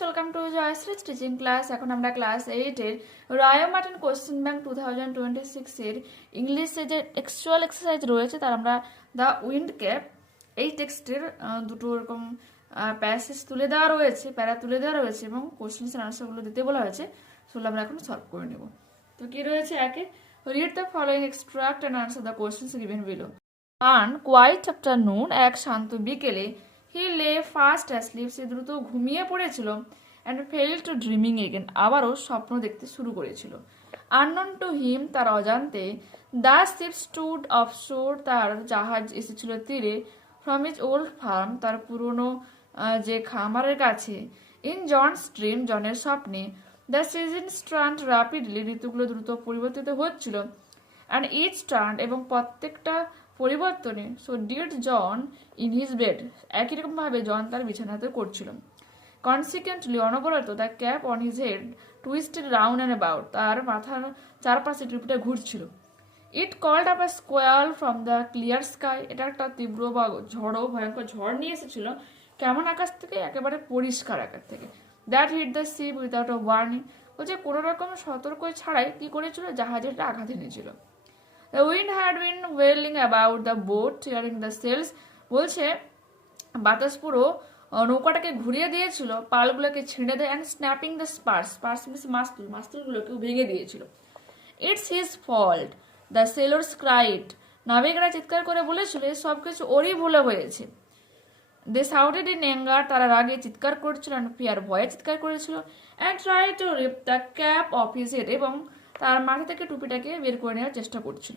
Welcome to Joyshree teaching class. এখন আমরা class 8 এর রয়্যাল মার্টিন কোশ্চেন ব্যাংক 2026 এর ইংলিশে যে টেক্সচুয়াল এক্সারসাইজ রয়েছে তার আমরা দ্য উইন্ড ক্যাপ এই টেক্সটের দুটো এরকম প্যাসেজ তুলে দেওয়া রয়েছে, প্যারা তুলে দেওয়া রয়েছে এবং কোশ্চেন্স এর আনসারগুলো দিতে বলা হয়েছে। সেগুলো আমরা এখন সলভ করে নেব। তো কি রয়েছে, একে read the following extract and answer the questions given below. On quiet afternoon, এক শান্ত বিকেলে, হি লে ফাস্ট অ্যাসলিপ, সে দ্রুত ঘুমিয়ে পড়েছিল, and fail to dreaming again, আবারও স্বপ্ন দেখতে শুরু করেছিল। আননোন টু হিম, তার অজান্তে, দ্য শিপ স্টুড অফশোর, তার জাহাজ এসেছিল তীরে, ফ্রম ইজ ওল্ড ফার্ম, তার পুরনো যে খামারের কাছে, ইন জনস ড্রিম, জনের স্বপ্নে, দ্য সিজন স্ট্রান্ড র্যাপিডলি, ঋতুগুলো দ্রুত পরিবর্তিত হচ্ছিল, অ্যান্ড ইচ স্ট্রান্ড, এবং প্রত্যেকটা পরিবর্তনে, so did John in his bed, একই রকমভাবে জন তার বিছানাতে করছিল। কনসিকুয়েন্টলি, অনবরত, the cap on his head twisted round and about, তার মাথার চারপাশে টুপিটা ঘুরছিল। It called up a squall from the clear sky, এটা একটা তীব্র বা ভয়ঙ্কর ঝড় নিয়ে এসেছিল কেমন আকাশ থেকে, একেবারে পরিষ্কার আকাশ থেকে। That hit the ship without a warning, বলছে কোনো রকম সতর্ক ছাড়াই কি করেছিল, জাহাজের আঘাত এনেছিল। The wind had been wailing about the boat, tearing the sails, বলছে বাতাস পুরো নৌকাটাকে ঘুরিয়ে দিয়েছিল, পালগুলোকে ছিঁড়ে দেয়, and snapping the spars, spars means মাস্তুলগুলোকেও ভেঙে দিয়েছিল। It's his fault, the sailors cried, নাবিকরা চিৎকার করে বলেছিল সব কিছু ওরই ভুলে হয়েছে। দে শাউটেড ইন অ্যাঙ্গার, তারা রাগে চিৎকার করেছিল, অ্যান্ড ফিয়ার, ভয়ে চিৎকার করেছিল, and try to rip the cap off his head, এবং তার মাথা থেকে টুপিটাকে বের করে নেওয়ার চেষ্টা করছিল।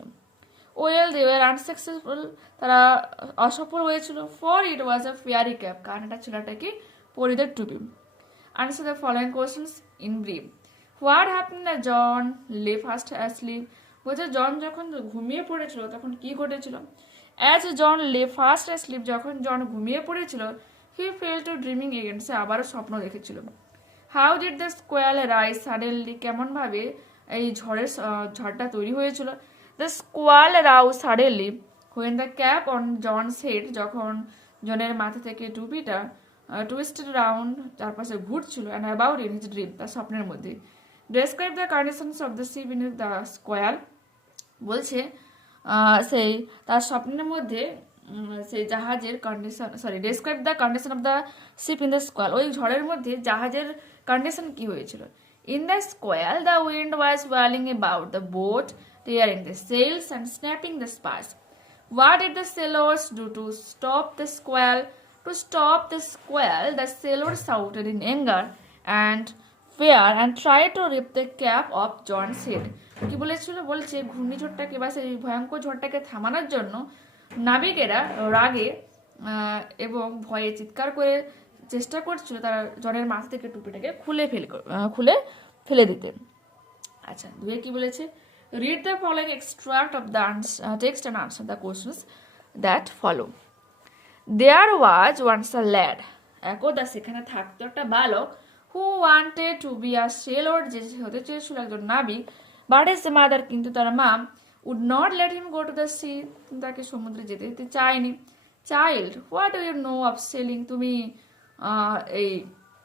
ওয়েল দে ওয়ার আনসাকসেসফুল, তারা অসফল হয়েছিল। For it was a fairy cap, কারণ এটা ছিল একটা কি পরিদের টুপি। Answer the following questions in brief. What happened the John lay fast asleep, বলছে জন যখন ঘুমিয়ে পড়েছিল তখন কি ঘটেছিল। অ্যাজ জন লে ফাস্ট অ্যাসলিপ, যখন জন ঘুমিয়ে পড়েছিল, he fell to dreaming again, সে আবারও স্বপ্ন দেখেছিল। How did the squall rise suddenly, কেমনভাবে এই ঝড়টা তৈরি হয়েছিল। The squall rose suddenly when the cap on John's head, যখন জনের মাথা থেকে টুপিটা টুইস্টেড রাউন্ড, চারপাশে ঘুরছিল, and about in his dream, তার স্বপ্নের মধ্যে। Describe the conditions of the ship in the squall, বলছে সেই তার স্বপ্নের মধ্যে সেই জাহাজের condition, describe the condition of the ship in the স্কোয়াল, ওই ঝড়ের মধ্যে জাহাজের কন্ডিশন কি হয়েছিল। In the squall, the wind was whirling about the boat, tearing the sails and snapping the spars. What did the sailors do to stop the squall? To stop the squall, the sailors shouted in anger and fear and tried to rip the cap off John's head. কি বলেছিল, বলছে ঘূর্ণিঝড়টাকে বা সেই ভয়ঙ্কর ঝড়টাকে থামানোর জন্য নাবিকেরা রাগে এবং ভয়ে চিৎকার করে চেষ্টা করছিল তারা জনের মাথা থেকে টুপিটাকে খুলে ফেলে দিতে। আচ্ছা, দুয়ে কি বলেছে, read the following extract of the text and answer the questions that follow. There was once a lad, একদা সেখানে থাকতো একটা বালক, who wanted to be a sailor, যে হতে চেয়েছিল একজন নাবিক, বাট হিজ মাদার, কিন্তু তার মা, would not let him go to the sea, তাকে সমুদ্রে যেতে দিতে চায়নি। Child, what do you know of sailing, তুমি এই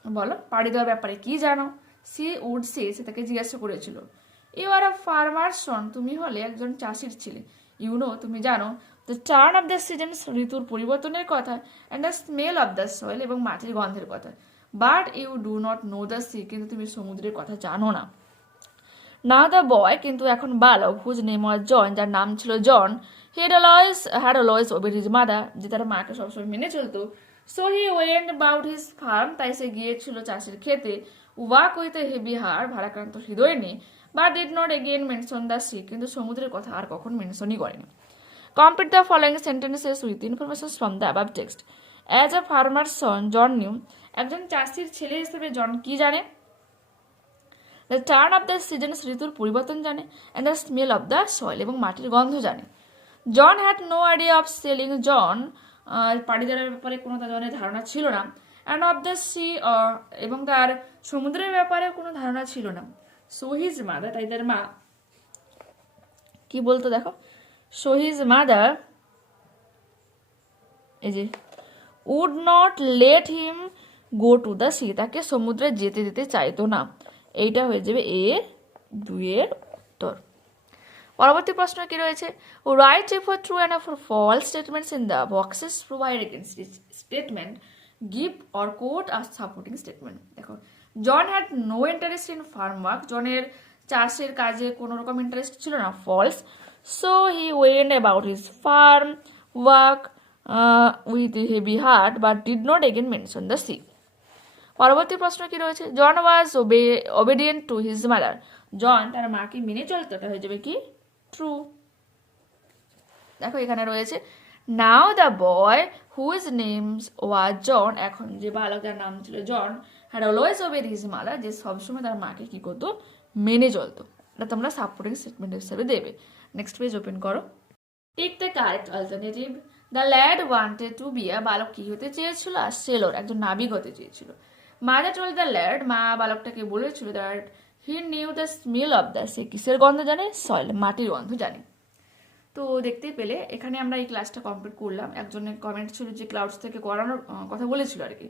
বলো পাড়ি দেওয়ার ব্যাপারে কি জানো। সি উড সে তাকে জিজ্ঞাসা করেছিল। ইউ আর আ ফার্মার সন, তুমি হলে একজন চাষির ছেলে। ইউ নো, তুমি জানো, the turn of the seasons, ঋতুর পরিবর্তনের কথা, and the smell of the soil, এবং মাটির গন্ধের কথা। But you do not know the sea, কিন্তু তুমি সমুদ্রের কথা জানো না। নাও দ্য বয়, কিন্তু এখন বালক, হুজ নেম ওয়াজ জন, যার নাম ছিল John, had always obeyed his mother, যে তার মাকে সবসময় মেনে চলতো। So he went about his farm, তাই সে গিয়েছিল চাষের খেতে, walk with a heavy heart, ভারাক্রান্ত হৃদয় নিয়ে, but did not again mention the sea, কিন্তু সমুদ্রের কথা আর কখন মেনশনই করেনি। Complete the following sentences with information from the above text. As a farmer son, John knew, একজন চাষির ছেলে হিসেবে জন কি জানে। The turn of the seasons, ঋতুর পরিবর্তন জানে, and the smell of the soil, এবং মাটির গন্ধ জানে। John had no idea of sailing, John পাড়ি দেওয়ার ব্যাপারে কোনো জনের ধারণা ছিল না। অ্যান্ড অফ দ্য সি, এবং তার সমুদ্রের ব্যাপারে কোনো ধারণা ছিল না। সো হিজ মাদার, তাই তার মা কি বলতো দেখো, সো হিজ মাদার, এই যে would not let him go to the sea, তাকে সমুদ্রে যেতে দিতে চাইতো না। এইটা হয়ে যাবে এর 2-এর উত্তর। পরবর্তী প্রশ্ন কি রয়েছে, write for true and for false statements in the boxes provide against statement, give or quote আর সাপোর্টিং স্টেটমেন্ট। দেখো, John had no interest in farm work, জনের চাষের কাজে কোনো রকম ইন্টারেস্ট ছিল না, false. So he went about his farm work with heavy heart but did not again mention the sea. পরবর্তী প্রশ্ন কি রয়েছে, John was obedient to his mother, John তার মাকে মেনে চলতো, এটা হয়ে যাবে কি ট্রু। দেখো এখানে রয়েছে, now the boy whose names was John, এখন যে বালকের নাম ছিল John, had always obeyed his mother, যে সবসময় তার মাকে কি করতো, মেনে চলতো। এটা তোমরা সাপোর্টিং স্টেটমেন্ট হিসেবে দেবে। নেক্সট পেজ ওপেন করো। Take the correct alternative. The lad wanted to be a, বালক কি হতে চেয়েছিল, আর সেলর, একজন নাবিক হতে চেয়েছিল। মাদার টোল্ড দ্য ল্যাড, মা বালকটাকে বলেছিল that he knew the smell of the, সে কিসের গন্ধ জানে, সয়েল, মাটির গন্ধ জানে। তো দেখতেই পেলে এখানে আমরা এই ক্লাসটা কমপ্লিট করলাম। একজনের কমেন্ট ছিল যে ক্লাউডস থেকে করানোর কথা বলেছিল আর কি,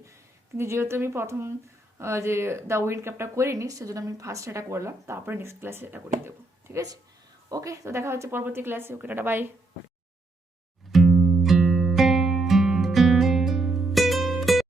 কিন্তু যেহেতু আমি প্রথম যে দ্য উইন্ড ক্যাপটা করিনি, সেজন্য আমি ফার্স্ট এটা করলাম, তারপরে নেক্সট ক্লাসে এটা করে দেবো। ঠিক আছে, ওকে, তো দেখা হচ্ছে পরবর্তী ক্লাসে। ওকে, টাটা, বাই।